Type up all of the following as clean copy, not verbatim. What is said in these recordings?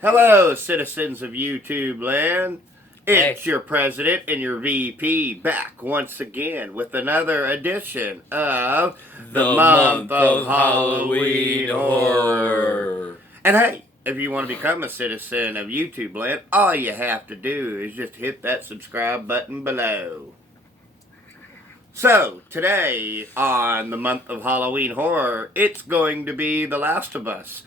Hello, citizens of YouTube land. It's Hey. your president and your VP back once again with another edition of the The month month of of Halloween Halloween horror. horror. And hey, if you want to become a citizen of YouTube land, all you have to do is just hit that subscribe button below. So, today on the month of Halloween horror, it's going to be The Last of Us,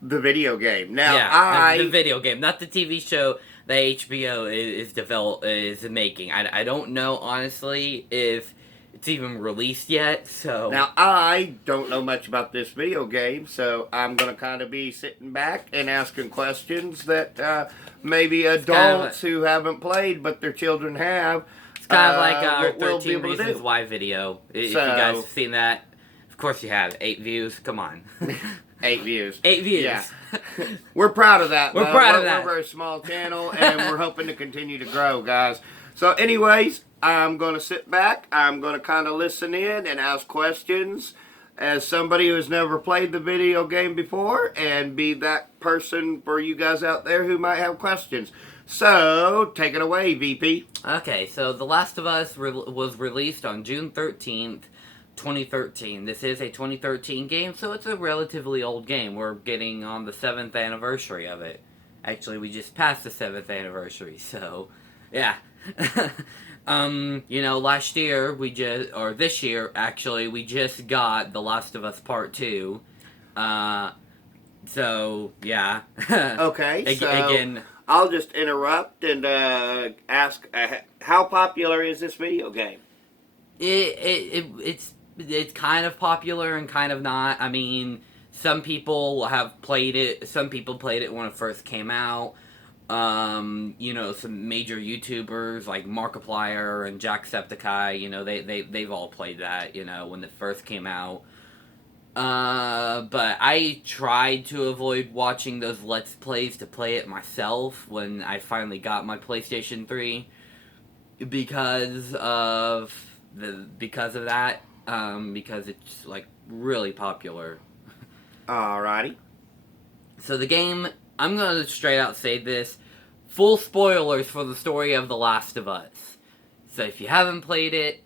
the video game. Now, Yeah, the video game, not the TV show that HBO is making. I don't know honestly if it's even released yet. So Now, I don't know much about this video game, so I'm going to kind of be sitting back and asking questions that maybe adults who haven't played but their children have. It's kind of like our will be 13 able to Reasons do. Why video. If So, you guys have seen that, of course you have. 8 views. Come on. 8 views. 8 views. Yeah. We're proud of that. We're proud of that. We're a very small channel, and we're hoping to continue to grow, guys. So, anyways, I'm going to sit back. I'm going to kind of listen in and ask questions as somebody who's never played the video game before and be that person for you guys out there who might have questions. So, take it away, VP. Okay, so The Last of Us was released on June 13th, 2013. This is a 2013 game, so it's a relatively old game. We're getting on the 7th anniversary of it. Actually, we just passed the 7th anniversary, so yeah. Last year this year actually, we just got The Last of Us Part 2. So yeah. Okay, so again, I'll just interrupt and ask, how popular is this video game? It's kind of popular and kind of not. I mean, some people have played it. Some people played it when it first came out. Some major YouTubers like Markiplier and Jacksepticeye, they've all played that, when it first came out. But I tried to avoid watching those Let's Plays to play it myself when I finally got my PlayStation 3 because of that. Because it's like really popular. Alrighty. So the game, I'm gonna straight out say this, full spoilers for the story of The Last of Us. So if you haven't played it,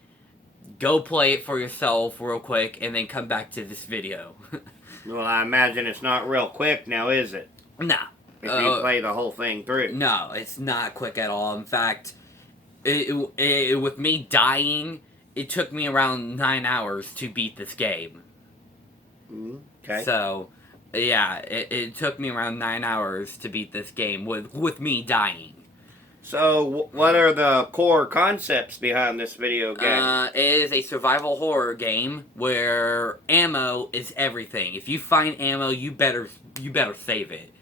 go play it for yourself real quick and then come back to this video. Well, I imagine it's not real quick now, is it? Nah. If you play the whole thing through. No, it's not quick at all. In fact, with me dying, it took me around 9 hours to beat this game. Okay. So, yeah, it took me around 9 hours to beat this game with me dying. So, what are the core concepts behind this video game? It is a survival horror game where ammo is everything. If you find ammo, you better save it,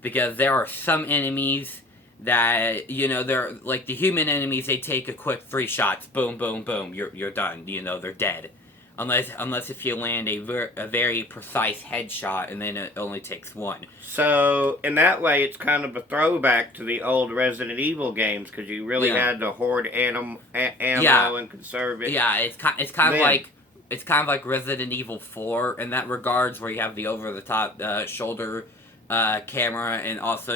because there are some enemies that they're like the human enemies. They take a quick 3 shots, boom, boom, boom. You're done. They're dead. Unless if you land a very precise headshot, and then it only takes 1. So, in that way, it's kind of a throwback to the old Resident Evil games, because you really had to hoard ammo and conserve it. Yeah, it's kind of like Resident Evil 4 in that regards, where you have the over-the-top shoulder camera, and also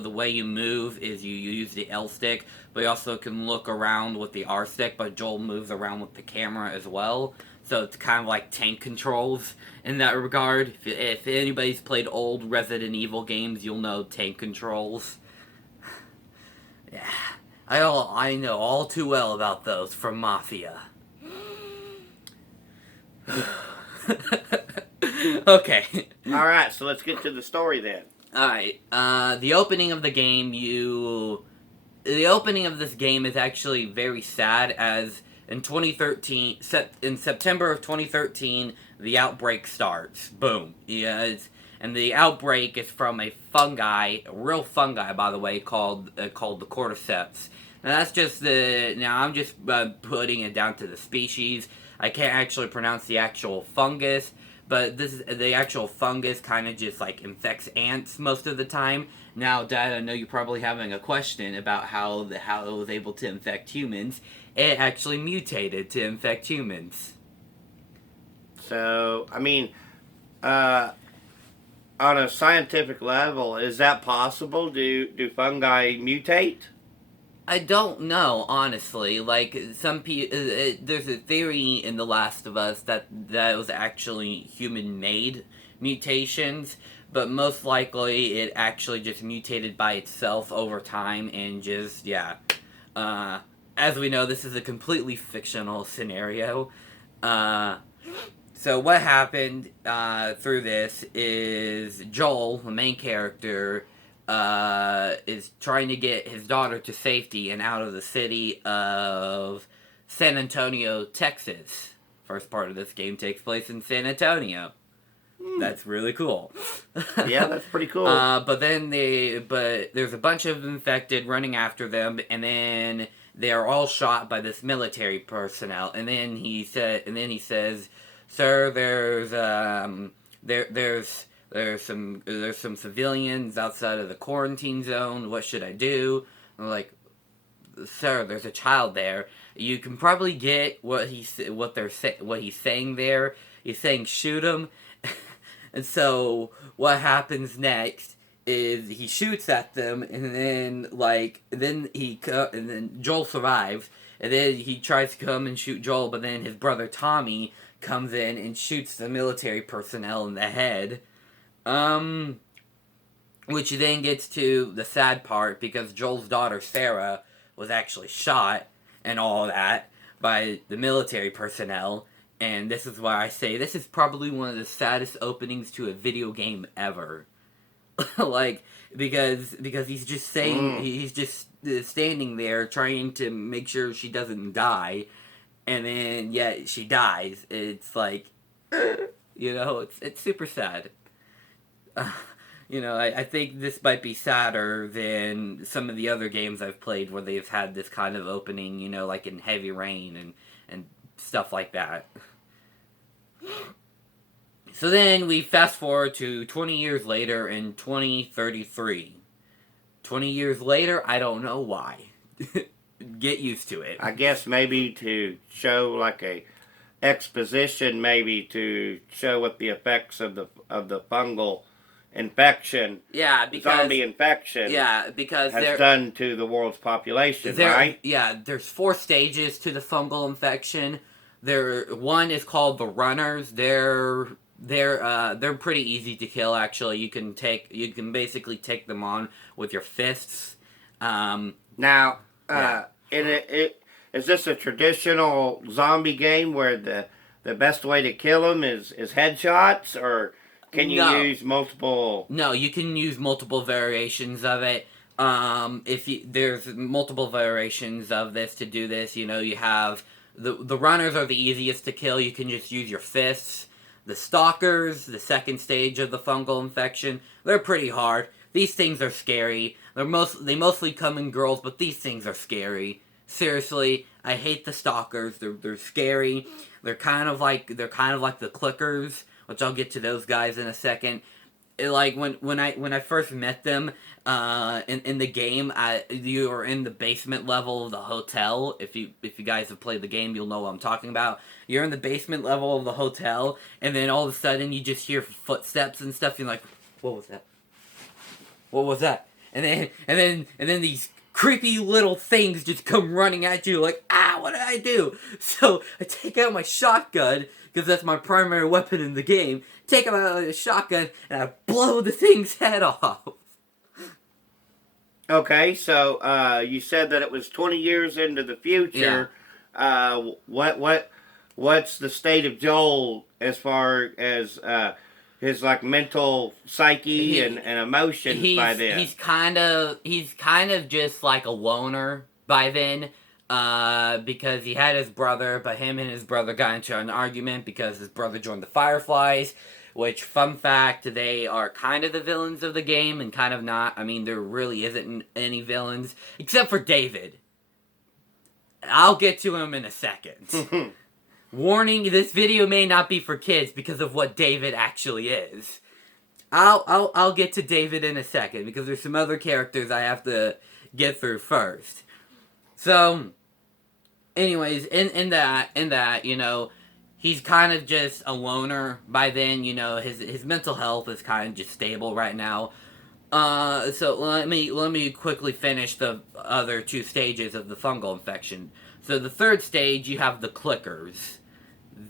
the way you move is you use the L stick, but you also can look around with the R stick, but Joel moves around with the camera as well. So it's kind of like tank controls in that regard. If anybody's played old Resident Evil games, you'll know tank controls. Yeah, I know all too well about those from Mafia. Okay. Alright, so let's get to the story then. Alright, the opening of the game, the opening of this game is actually very sad, as in September of 2013, the outbreak starts. Boom. Yeah, and the outbreak is from a real fungi, by the way, called the cordyceps. And that's just I'm just putting it down to the species. I can't actually pronounce the actual fungus, but the actual fungus kind of just like infects ants most of the time. Now, Dad, I know you're probably having a question about how it was able to infect humans. It actually mutated to infect humans. So, I mean, on a scientific level, is that possible? Do fungi mutate? I don't know, honestly. Like, some people, there's a theory in The Last of Us that was actually human-made mutations, but most likely it actually just mutated by itself over time and just, yeah. Uh, as we know, this is a completely fictional scenario. Uh, so what happened through this is Joel, the main character, is trying to get his daughter to safety and out of the city of San Antonio, Texas. First part of this game takes place in San Antonio. That's really cool. Yeah, that's pretty cool. But there's a bunch of infected running after them, and then they are all shot by this military personnel. And then he says, "Sir, there's some civilians outside of the quarantine zone. What should I do?" I'm like, "Sir, there's a child there. You can probably get what he's saying there. He's saying shoot him." And so what happens next is he shoots at them, and then Joel survives, and then he tries to come and shoot Joel, but then his brother Tommy comes in and shoots the military personnel in the head. Which then gets to the sad part, because Joel's daughter Sarah was actually shot and all that by the military personnel. And this is why I say this is probably one of the saddest openings to a video game ever. Like, because he's just saying, he's just standing there trying to make sure she doesn't die, and then, yeah, she dies. It's like, it's super sad. I think this might be sadder than some of the other games I've played where they've had this kind of opening, like in Heavy Rain and stuff like that. So then we fast forward to 20 years later in 2033. 20 years later, I don't know why. Get used to it. I guess maybe to show like a exposition, maybe to show what the effects of the fungal infection, zombie infection, because has done to the world's population, right? Yeah, there's 4 stages to the fungal infection. One is called the runners. They're pretty easy to kill. Actually, you can basically take them on with your fists. Now, is this a traditional zombie game where the best way to kill them is headshots, or can you use multiple? No, you can use multiple variations of it. There's multiple variations of this to do this. You have the runners are the easiest to kill. You can just use your fists. The stalkers, the second stage of the fungal infection, they're pretty hard. These things are scary. They mostly come in girls, but these things are scary. Seriously, I hate the stalkers. They're scary. They're kind of like the clickers, which I'll get to those guys in a second. When I first met them in the game, you were in the basement level of the hotel. If you guys have played the game, you'll know what I'm talking about. You're in the basement level of the hotel, and then all of a sudden you just hear footsteps and stuff. You're like, what was that? What was that? And then these creepy little things just come running at you like, what did I do? So I take out my shotgun, because that's my primary weapon in the game. Take out a shotgun, and I blow the thing's head off. Okay, so you said that it was 20 years into the future. Yeah. What's the state of Joel as far as his mental psyche and emotions by then? He's kind of just like a loner by then. Because he had his brother, but him and his brother got into an argument because his brother joined the Fireflies, which, fun fact, they are kind of the villains of the game and kind of not. I mean, there really isn't any villains, except for David. I'll get to him in a second. Warning, this video may not be for kids because of what David actually is. I'll get to David in a second, because there's some other characters I have to get through first. So, anyways, in that, he's kind of just a loner by then. You know, his mental health is kind of just stable right now. So let me quickly finish the other two stages of the fungal infection. So the third stage, you have the clickers.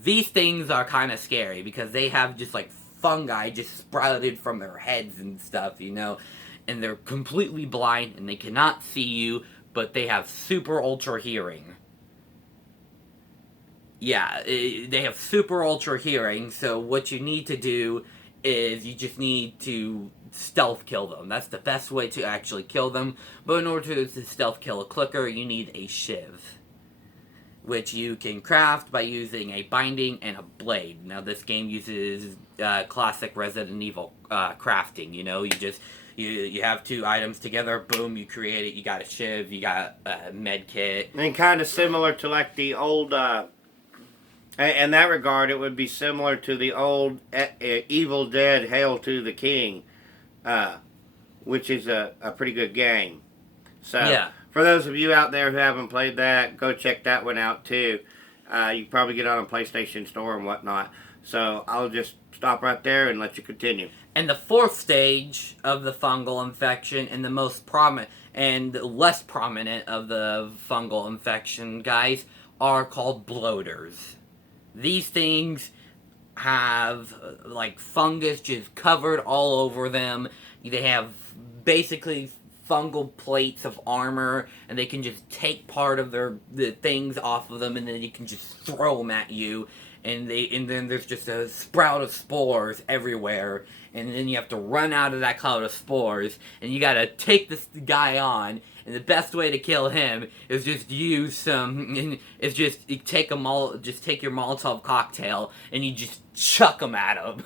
These things are kind of scary because they have just like fungi just sprouted from their heads and stuff, you know, and they're completely blind and they cannot see you, but they have super ultra hearing. Yeah, they have super ultra hearing, so what you need to do is you just need to stealth kill them. That's the best way to actually kill them, but in order to stealth kill a clicker, you need a shiv, which you can craft by using a binding and a blade. Now, this game uses classic Resident Evil crafting, you know, you have two items together, boom, you create it, you got a shiv, you got a med kit. And kind of similar to like the old... in that regard, it would be similar to the old Evil Dead Hail to the King, which is a pretty good game. So, yeah. For those of you out there who haven't played that, go check that one out too. You can probably get it on a PlayStation Store and whatnot. So, I'll just stop right there and let you continue. And the fourth stage of the fungal infection, and the most prominent and less prominent of the fungal infection guys, are called bloaters. These things have, like, fungus just covered all over them. They have basically fungal plates of armor, and they can just take part of the things off of them, and then you can just throw them at you. And then there's just a sprout of spores everywhere, and then you have to run out of that cloud of spores, and you gotta take this guy on. And the best way to kill him is just use some. It's just you take your Molotov cocktail and you just chuck him at him.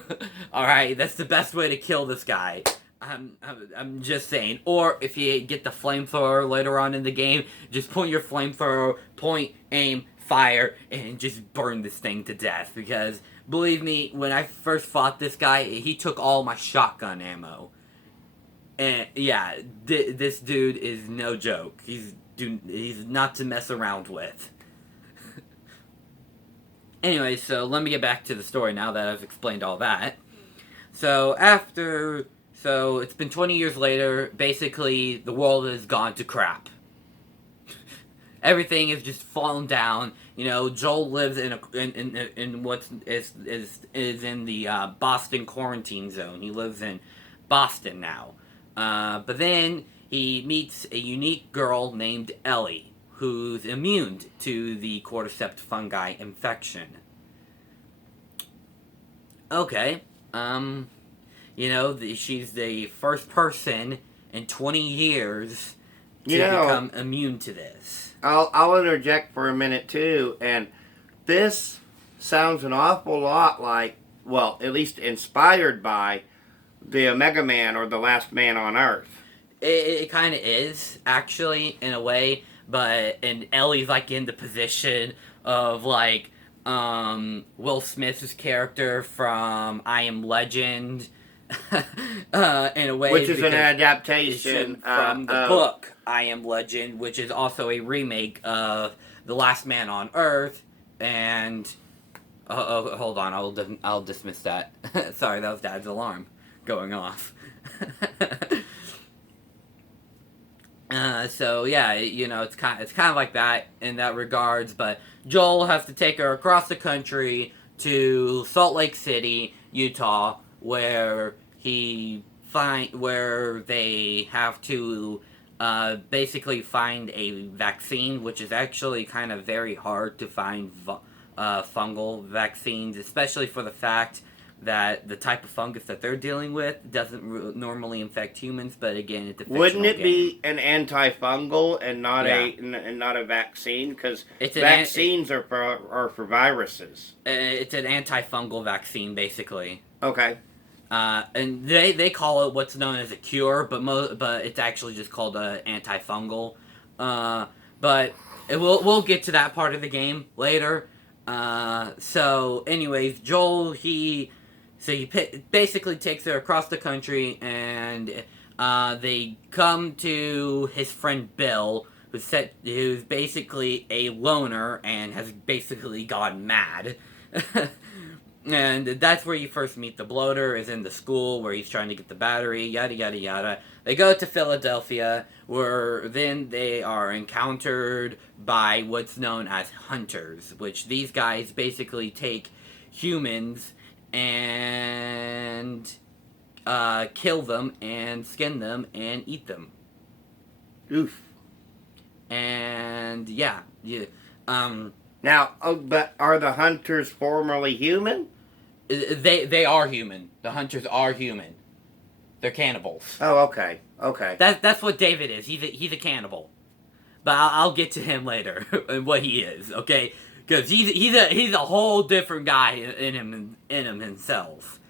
All right, that's the best way to kill this guy. I'm just saying. Or if you get the flamethrower later on in the game, just point your flamethrower, point, aim, fire, and just burn this thing to death. Because believe me, when I first fought this guy, he took all my shotgun ammo. And yeah, this dude is no joke. He's not to mess around with. Anyway, so let me get back to the story now that I've explained all that. So it's been 20 years later. Basically, the world has gone to crap. Everything is just fallen down. You know, Joel lives in what is in the Boston quarantine zone. He lives in Boston now. But then he meets a unique girl named Ellie, who's immune to the cordyceps fungi infection. Okay, you know, she's the first person in 20 years to become immune to this. I'll interject for a minute too, and this sounds an awful lot like, well, at least inspired by the Omega Man or the Last Man on Earth. It kind of is, actually, in a way, and Ellie's, like, in the position of, like, Will Smith's character from I Am Legend, in a way. Which is an adaptation from the book I Am Legend, which is also a remake of The Last Man on Earth, and... hold on, I'll dismiss that. Sorry, that was Dad's alarm going off. So yeah, you know, it's kind of like that in that regards, but Joel has to take her across the country to Salt Lake City, Utah, where they have to basically find a vaccine, which is actually kind of very hard to find fungal vaccines, especially for the fact that the type of fungus that they're dealing with doesn't normally infect humans, but again, it's a fictional Wouldn't it game. be an antifungal and not a vaccine? Because vaccines are for viruses. It's an antifungal vaccine, basically. Okay. And they call it what's known as a cure, but it's actually just called an antifungal. But we'll get to that part of the game later. So anyways, Joel, he basically takes her across the country, and they come to his friend Bill, who's basically a loner and has basically gone mad. And that's where you first meet the bloater, is in the school where he's trying to get the battery, yada yada yada. They go to Philadelphia, where then they are encountered by what's known as hunters, which these guys basically take humans and kill them and skin them and eat them. Oof. And yeah. Now, but are the hunters formerly human? They are human. The hunters are human. They're cannibals. Oh, okay. Okay. That's what David is. He's a cannibal. But I'll get to him later and what he is. Okay, because he's a whole different guy in him himself.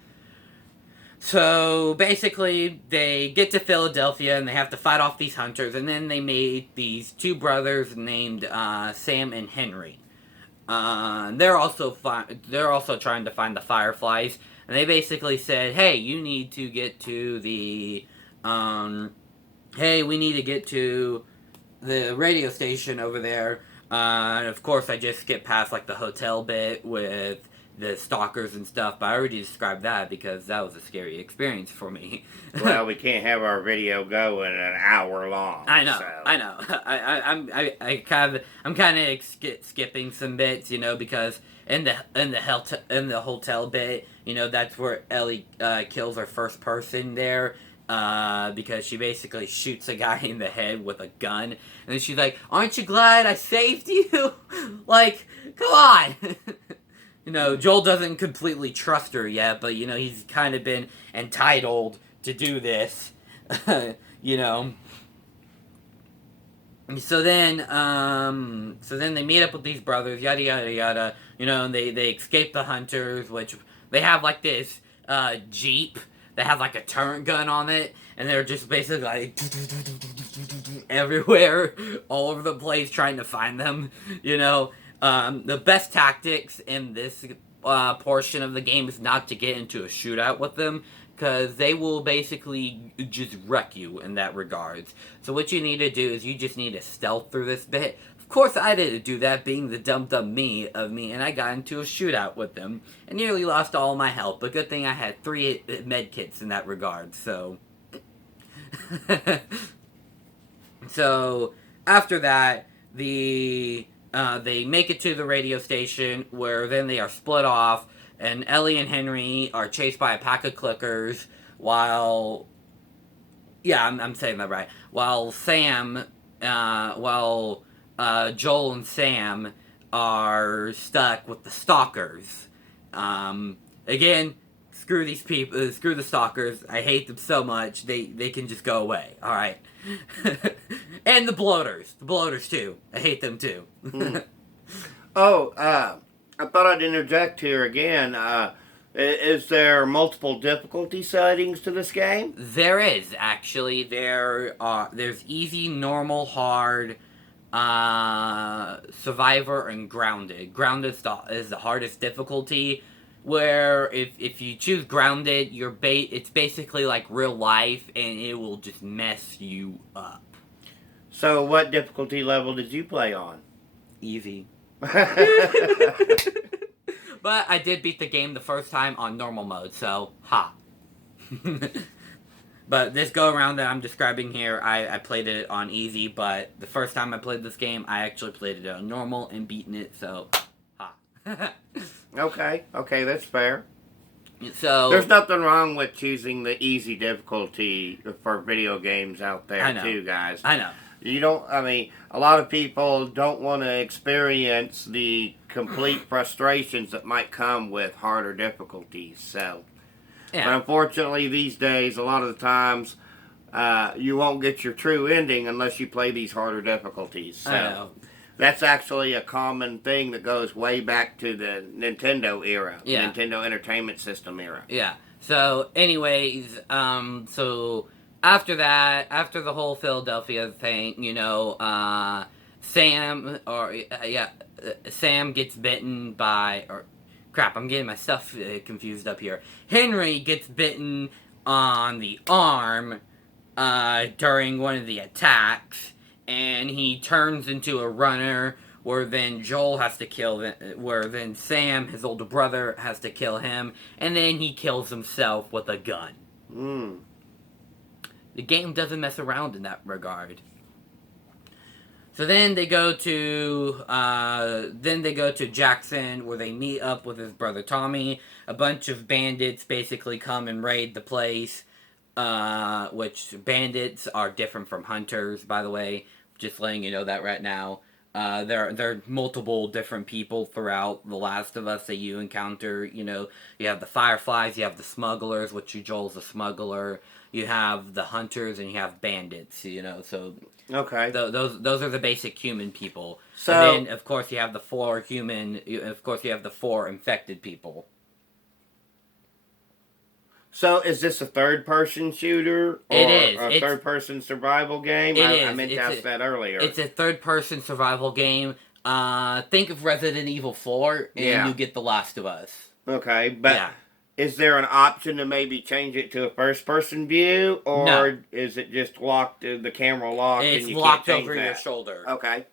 So basically, they get to Philadelphia and they have to fight off these hunters, and then they made these two brothers named Sam and Henry. They're also trying to find the Fireflies, and they basically said, "Hey, you need to get to the we need to get to the radio station over there." And of course, I just skipped past like the hotel bit with the stalkers and stuff, but I already described that because that was a scary experience for me. Well, we can't have our video go in an hour long. I know, so. I know. I'm kind of skipping some bits, because in the hotel bit, that's where Ellie kills her first person there. Because she basically shoots a guy in the head with a gun, and then she's like, "Aren't you glad I saved you?" Like, come on. Joel doesn't completely trust her yet, but he's kind of been entitled to do this. So then they meet up with these brothers, yada yada yada. And they escape the hunters, which they have like this Jeep that has like a turret gun on it, and they're just basically like everywhere, all over the place, trying to find them. The best tactics in this portion of the game is not to get into a shootout with them, because they will basically just wreck you in that regards. So what you need to do is you just need to stealth through this bit. Of course I didn't do that, being the dumb me, and I got into a shootout with them, and nearly lost all my health, but good thing I had 3 medkits in that regard, so... So, after that, they make it to the radio station, where then they are split off, and Ellie and Henry are chased by a pack of clickers, while... Yeah, I'm saying that right. While Joel and Sam are stuck with the stalkers. Again, screw these people, screw the stalkers. I hate them so much. They can just go away. All right. And the bloaters too. I hate them too. I thought I'd interject here again. Is there multiple difficulty settings to this game? There is, actually. There's easy, normal, hard, survivor, and grounded. Grounded is the hardest difficulty, where if you choose grounded, it's basically like real life, and it will just mess you up. So what difficulty level did you play on? Easy. But I did beat the game the first time on normal mode, so ha. But this go around that I'm describing here, I played it on easy, but the first time I played this game, I actually played it on normal and beaten it, so ha. Okay, that's fair. So there's nothing wrong with choosing the easy difficulty for video games out there too, guys. I know. A lot of people don't want to experience the complete frustrations that might come with harder difficulties, so... Yeah. But unfortunately, these days, a lot of the times, you won't get your true ending unless you play these harder difficulties. So I know. That's actually a common thing that goes way back to the Nintendo era, Nintendo Entertainment System era. Yeah. So, anyways, so after that, after the whole Philadelphia thing, Sam gets bitten by, crap, I'm getting my stuff confused up here. Henry gets bitten on the arm during one of the attacks, and he turns into a runner where then Joel has to kill, where then Sam, his older brother, has to kill him, and then he kills himself with a gun. The game doesn't mess around in that regard. So then they go to Jackson, where they meet up with his brother Tommy. A bunch of bandits basically come and raid the place, which bandits are different from hunters, by the way. Just letting you know that right now. There are multiple different people throughout The Last of Us that you encounter. You know, you have the Fireflies, you have the smugglers, which Joel's a smuggler. You have the hunters, and you have bandits. You know, so okay, those are the basic human people. So and then, of course, you have the four infected people. So, is this a third-person shooter? Or it is. a third-person survival game? I meant to ask that earlier. It's a third-person survival game. Think of Resident Evil 4, and you get The Last of Us. Okay, but is there an option to maybe change it to a first-person view? Or is it just locked, the camera locked, it's and you locked can't change over that? your shoulder. Okay.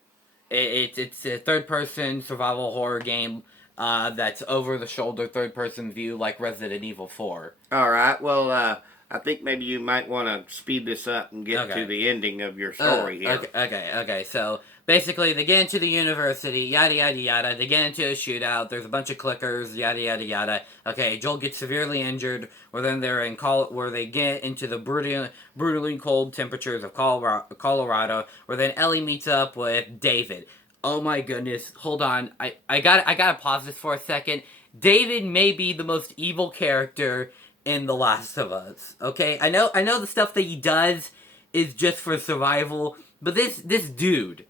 It's a third-person survival horror game. That's over the shoulder, third-person view, like Resident Evil 4. All right. Well, I think maybe you might want to speed this up and get to the ending of your story here. Okay. So basically, they get into the university, yada yada yada. They get into a shootout. There's a bunch of clickers, yada yada yada. Okay, Joel gets severely injured. Where then where they get into the brutally cold temperatures of Colorado. Where then Ellie meets up with David. Oh my goodness, hold on. I gotta pause this for a second. David may be the most evil character in The Last of Us. Okay? I know the stuff that he does is just for survival, but this dude,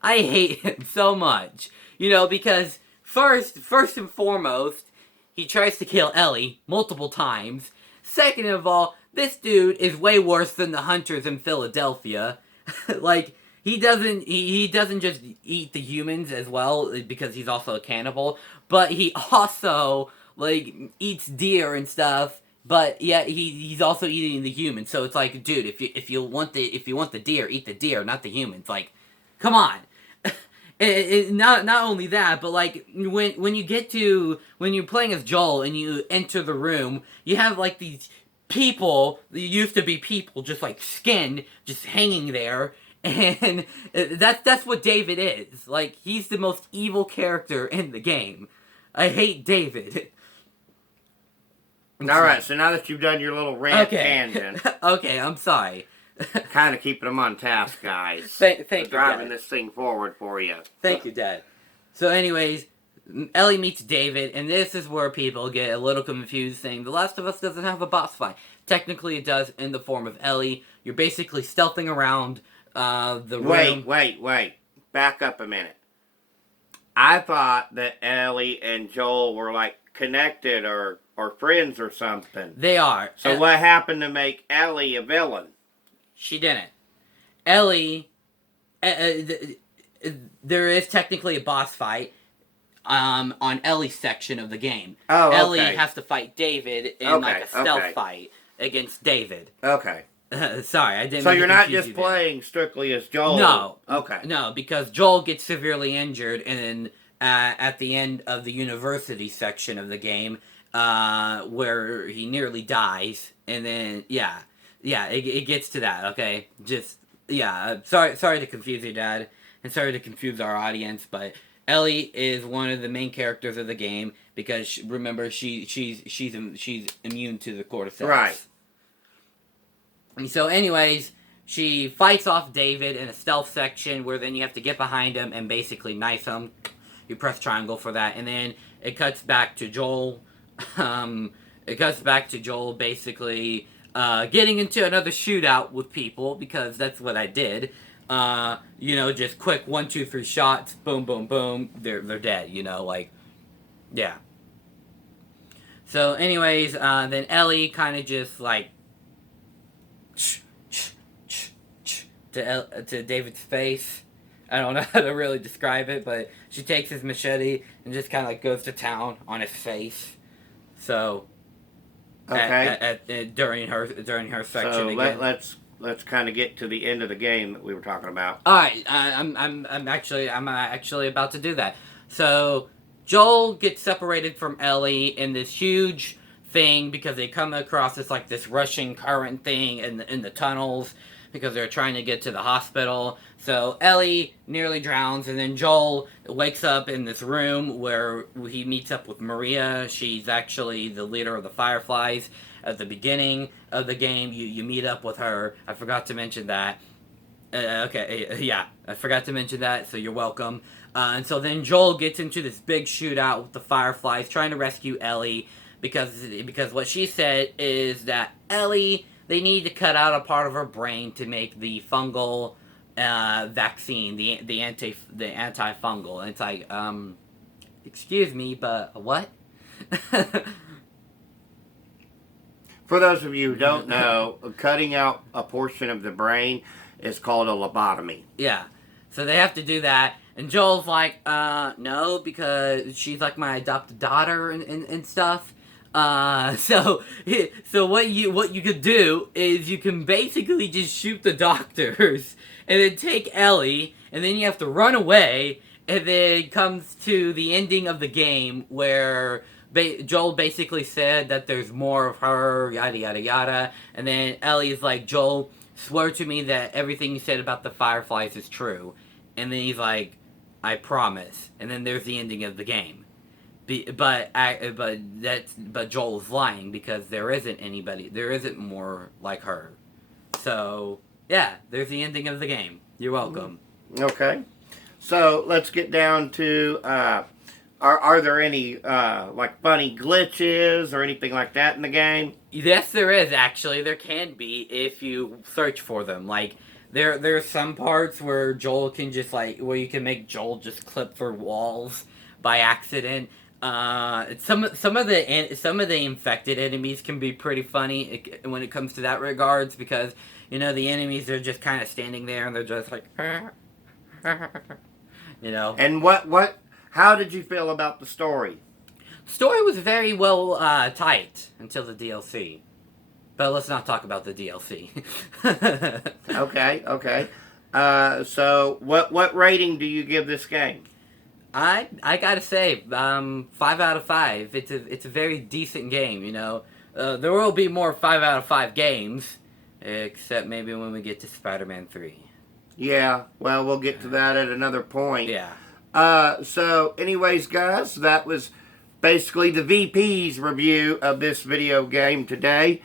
I hate him so much. You know, because first and foremost, he tries to kill Ellie multiple times. Second of all, this dude is way worse than the hunters in Philadelphia. Like, He doesn't just eat the humans as well, because he's also a cannibal, but he also, like, eats deer and stuff, but yeah, he's also eating the humans. So it's like, dude, if you want the deer, eat the deer, not the humans. Like, come on. Not only that, but like when you're playing as Joel and you enter the room, you have like these people that used to be people, just like skin, just hanging there. And that's what David is. Like, he's the most evil character in the game. I hate David. Alright, so now that you've done your little rant tangent. Okay, I'm sorry. Kind of keeping them on task, guys. Thank you, driving Dad. this thing forward for you. Thank you, Dad. So anyways, Ellie meets David, and this is where people get a little confused, saying The Last of Us doesn't have a boss fight. Technically, it does in the form of Ellie. You're basically stealthing around the room. Wait. Back up a minute. I thought that Ellie and Joel were, like, connected or friends or something. They are. So what happened to make Ellie a villain? She didn't. Ellie... there is technically a boss fight on Ellie's section of the game. Oh, okay. Ellie has to fight David in like a stealth fight against David. Okay. Sorry, I didn't. So you're not just playing strictly as Joel? No. Okay. No, because Joel gets severely injured, and then at the end of the university section of the game, where he nearly dies, and then it gets to that. Okay, sorry to confuse you, Dad, and sorry to confuse our audience, but Ellie is one of the main characters of the game because remember she's immune to the cordyceps. Right. So anyways, she fights off David in a stealth section where then you have to get behind him and basically knife him. You press triangle for that, and then it cuts back to Joel. Basically getting into another shootout with people because that's what I did. Just quick 1, 2, 3 shots, boom, boom, boom. They're dead. Yeah. So anyways, then Ellie kind of just like to David's face. I don't know how to really describe it, but she takes his machete and just kind of like goes to town on his face. So, okay. During her section so again. let's let's kind of get to the end of the game that we were talking about. All right, I'm actually about to do that. So Joel gets separated from Ellie in this huge thing because they come across this rushing current thing in the tunnels because they're trying to get to the hospital. So Ellie nearly drowns, and then Joel wakes up in this room where he meets up with Maria. She's actually the leader of the Fireflies. At the beginning of the game, you meet up with her. I forgot to mention that. I forgot to mention that, so you're welcome. And so then Joel gets into this big shootout with the Fireflies, trying to rescue Ellie, because what she said is that Ellie, they need to cut out a part of her brain to make the fungal vaccine, the antifungal. And it's like, excuse me, but what? For those of you who don't know, cutting out a portion of the brain is called a lobotomy. Yeah. So they have to do that. And Joel's like, no, because she's like my adopted daughter and stuff. So what you could do is you can basically just shoot the doctors and then take Ellie, and then you have to run away, and then it comes to the ending of the game where Joel basically said that there's more of her, yada yada yada, and then Ellie's like, Joel, swear to me that everything you said about the Fireflies is true, and then he's like, I promise, and then there's the ending of the game. But Joel's lying because there isn't more like her. So yeah, there's the ending of the game. You're welcome. Okay, so let's get down to. Are there any like funny glitches or anything like that in the game? Yes, there is actually. There can be if you search for them. Like there's some parts where Joel can just where you can make Joel just clip for walls by accident. Some of the infected enemies can be pretty funny when it comes to that regards, because the enemies are just kind of standing there and they're just like, And what? How did you feel about the story? Story was very well tight until the DLC. But let's not talk about the DLC. Okay. So what rating do you give this game? I gotta say, 5 out of 5. It's a very decent game. There will be more 5 out of 5 games, except maybe when we get to Spider-Man 3. Yeah. Well, we'll get to that at another point. Yeah. So, anyways, guys, that was basically the VP's review of this video game today.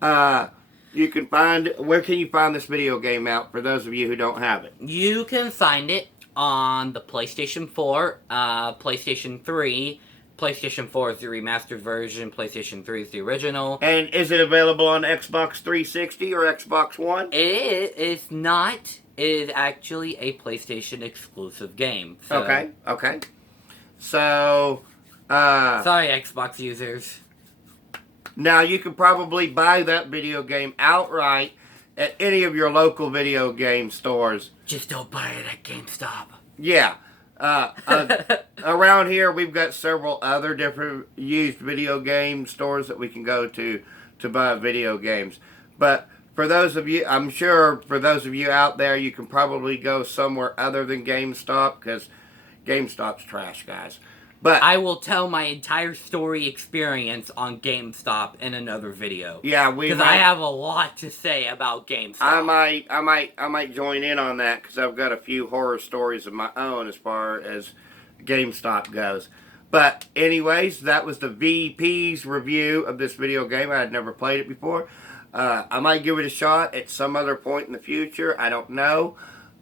Where can you find this video game out for those of you who don't have it? You can find it on the PlayStation 4, PlayStation 3. PlayStation 4 is the remastered version, PlayStation 3 is the original. And is it available on Xbox 360 or Xbox One? It is not. It is actually a PlayStation exclusive game. So. Okay. So, sorry, Xbox users. Now, you can probably buy that video game outright at any of your local video game stores. Just don't buy it at GameStop. Yeah. Around here, we've got several other different used video game stores that we can go to buy video games. But for those of you, I'm sure for those of you out there, you can probably go somewhere other than GameStop, because GameStop's trash, guys. But I will tell my entire story experience on GameStop in another video. Yeah, because I have a lot to say about GameStop. I might join in on that, because I've got a few horror stories of my own as far as GameStop goes. But anyways, that was the VP's review of this video game. I had never played it before. I might give it a shot at some other point in the future. I don't know.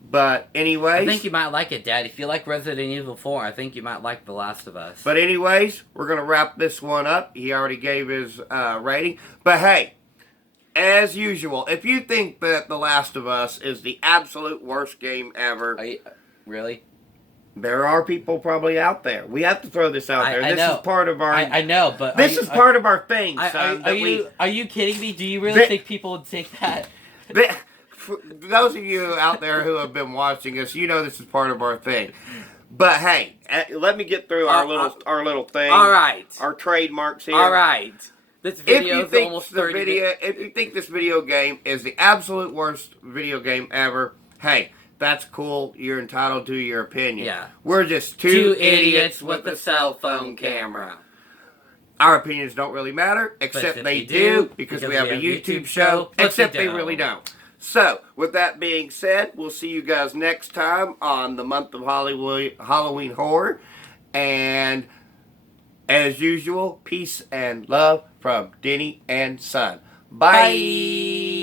But anyways, I think you might like it, Dad. If you like Resident Evil 4, I think you might like The Last of Us. But anyways, we're going to wrap this one up. He already gave his rating. But hey, as usual, if you think that The Last of Us is the absolute worst game ever... Really? There are people probably out there. We have to throw this out there. This is part of our... I know, but... This is part of our thing, son. Are you kidding me? Do you really think people would think that? For those of you out there who have been watching us, you know this is part of our thing. But hey, let me get through our little thing. All right. Our trademarks here. All right. This If video you is think almost the 30 video, minutes. if you think this video game is the absolute worst video game ever, hey, that's cool. You're entitled to your opinion. Yeah. We're just two idiots with a cell phone camera. Our opinions don't really matter, except if they they do, do, because because we have we a have YouTube YouTube show, show, but except they they really don't. don't. So, with that being said, we'll see you guys next time on the month of Halloween Horror. And, as usual, peace and love from Denny and Son. Bye. Bye.